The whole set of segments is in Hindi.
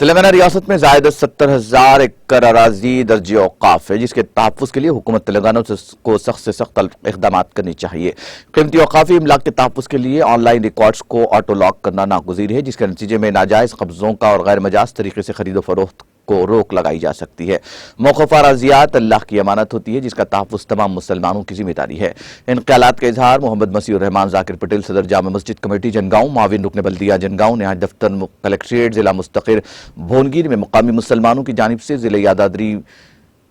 तेलंगाना रियासत में ज़ायद 70,000 एकड़ अराजी दर्ज औकाफ है, जिसके तहफ़्फ़ुज़ के लिए हुकूमत तेलंगाना को सख्त से सख्त इक़दाम करनी चाहिए। क़ीमती औकाफ़ी इमलाक के तहफ़्फ़ुज़ के लिए ऑनलाइन रिकॉर्ड्स को ऑटो लॉक करना नागुज़ीर है, जिसके नतीजे में नाजायज़ कब्ज़ों का और गैर मजाज तरीके से खरीदो फरोख्त को रोक लगाई जा सकती है। मौक़ूफ़ अराज़ियात अल्लाह की अमानत होती है, जिसका तहफ़्फ़ुज़ तमाम मुसलमानों की जिम्मेदारी है। इन ख़यालात का इज़हार मोहम्मद मसीहुर रहमान ज़ाकिर पटेल, सदर जामा मस्जिद कमेटी जनगांव, माविन रुकन बल्दिया जनगांव, नहायत दफ्तर कलेक्ट्रेट ज़िला मुस्तक़िर भोनगिर में मुक़ामी मुसलमानों की जानिब से ज़िले यादाद्री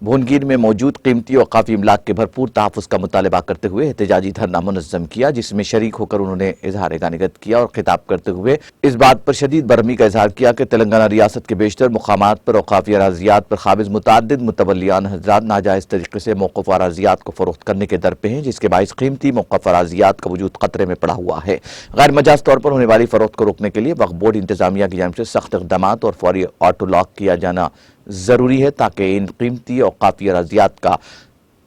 भोनगिर में मौजूद क़ीमती औकाफ़ी इमलाक के भरपूर तहफ़्फ़ुज़ का मुतालबा करते हुए एहतजाजी धरना मुनज़्ज़म किया, जिसमें शरीक होकर उन्होंने इज़हार गानिगत किया और खिताब करते हुए इस बात पर शदीद बरहमी का इज़हार किया कि तेलंगाना रियासत के बेशतर मुक़ामात पर औकाफ़ी अराज़ियात पर क़ाबिज़ मुतअद्दिद मुतवल्लियान हज़रात नाजायज़ तरीके से मौक़ूफ़ अराज़ियात को फ़रोख्त करने के दर पे हैं, जिसके बाइस क़ीमती मौक़ूफ़ अराज़ियात का वजूद ख़तरे में पड़ा हुआ है। गैर मजाज तौर पर होने वाली फ़रोख्त को रोकने के लिए वक्फ़ बोर्ड इंतज़ामिया की जानिब से सख्त इक़दामात और फ़ौरी ऑटो लॉक किया जाना ज़रूरी है, ताकि इन क़ीमती औकाफ़ी अराज़ियात का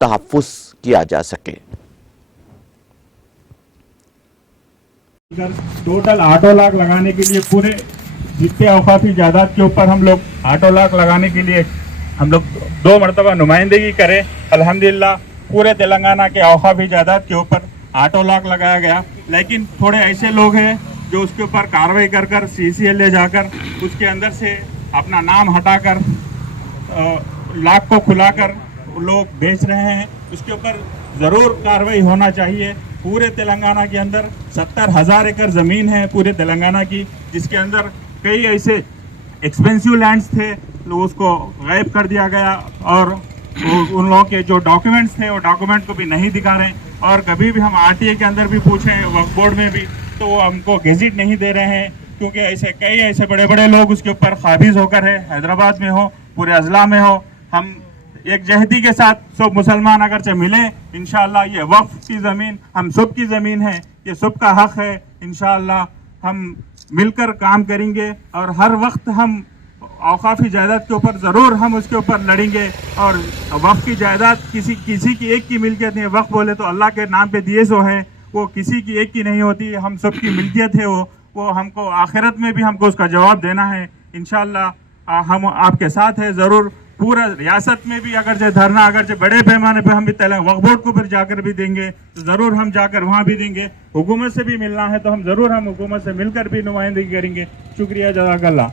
तहफ़्फ़ुज़ किया जा सके। टोटल ऑटो लॉक लगाने के लिए पूरे जितने औकाफ़ी जायदाद के ऊपर हम लोग ऑटो लॉक लगाने के लिए हम लोग 2 मरतबा नुमाइंदगी करें। अल्हम्दुलिल्लाह पूरे तेलंगाना के औकाफ़ी जायदाद के ऊपर ऑटो लॉक लगाया गया, लेकिन थोड़े ऐसे लोग हैं जो उसके ऊपर कार्रवाई कर कर CCL ले जाकर उसके अंदर से अपना नाम हटाकर लॉक को खुलाकर लोग बेच रहे हैं। उसके ऊपर ज़रूर कार्रवाई होना चाहिए। पूरे तेलंगाना के अंदर 70,000 एकड़ ज़मीन है पूरे तेलंगाना की, जिसके अंदर कई ऐसे एक्सपेंसिव लैंड्स थे, उसको गायब कर दिया गया और उन लोगों के जो डॉक्यूमेंट्स थे वो डॉक्यूमेंट को भी नहीं दिखा रहे। और कभी भी हम RTA के अंदर भी पूछें, वक्फ बोर्ड में भी, तो वो हमको गेजिट नहीं दे रहे हैं, क्योंकि ऐसे कई ऐसे बड़े बड़े लोग उसके ऊपर काबिज होकर है, हैदराबाद में हो, पूरे अजला में हो। हम एक जहदी के साथ सब मुसलमान अगर से मिले, इंशाअल्लाह ये वक्फ की ज़मीन हम सब की ज़मीन है, ये सब का हक है। इंशाअल्लाह हम मिलकर काम करेंगे और हर वक्त हम औकाफ़ी जायदाद के ऊपर ज़रूर हम उसके ऊपर लड़ेंगे। और वक्फ की जायदाद किसी की एक की मिल्कियत नहीं है। वक्फ बोले तो अल्लाह के नाम पे दिए सो है, वो किसी की एक की नहीं होती, हम सब की मिल्कियत है। वो हमको आखिरत में भी हमको उसका जवाब देना है। इंशाअल्लाह हम आपके साथ है। ज़रूर पूरा रियासत में भी अगर जो धरना अगर जो बड़े पैमाने पर हम भी वक्फ बोर्ड को फिर जाकर भी देंगे, तो ज़रूर हम जाकर वहाँ भी देंगे। हुकूमत से भी मिलना है तो हम ज़रूर हम हुकूमत से मिलकर भी नुमाइंदगी करेंगे। शुक्रिया, जज़ाकल्लाह।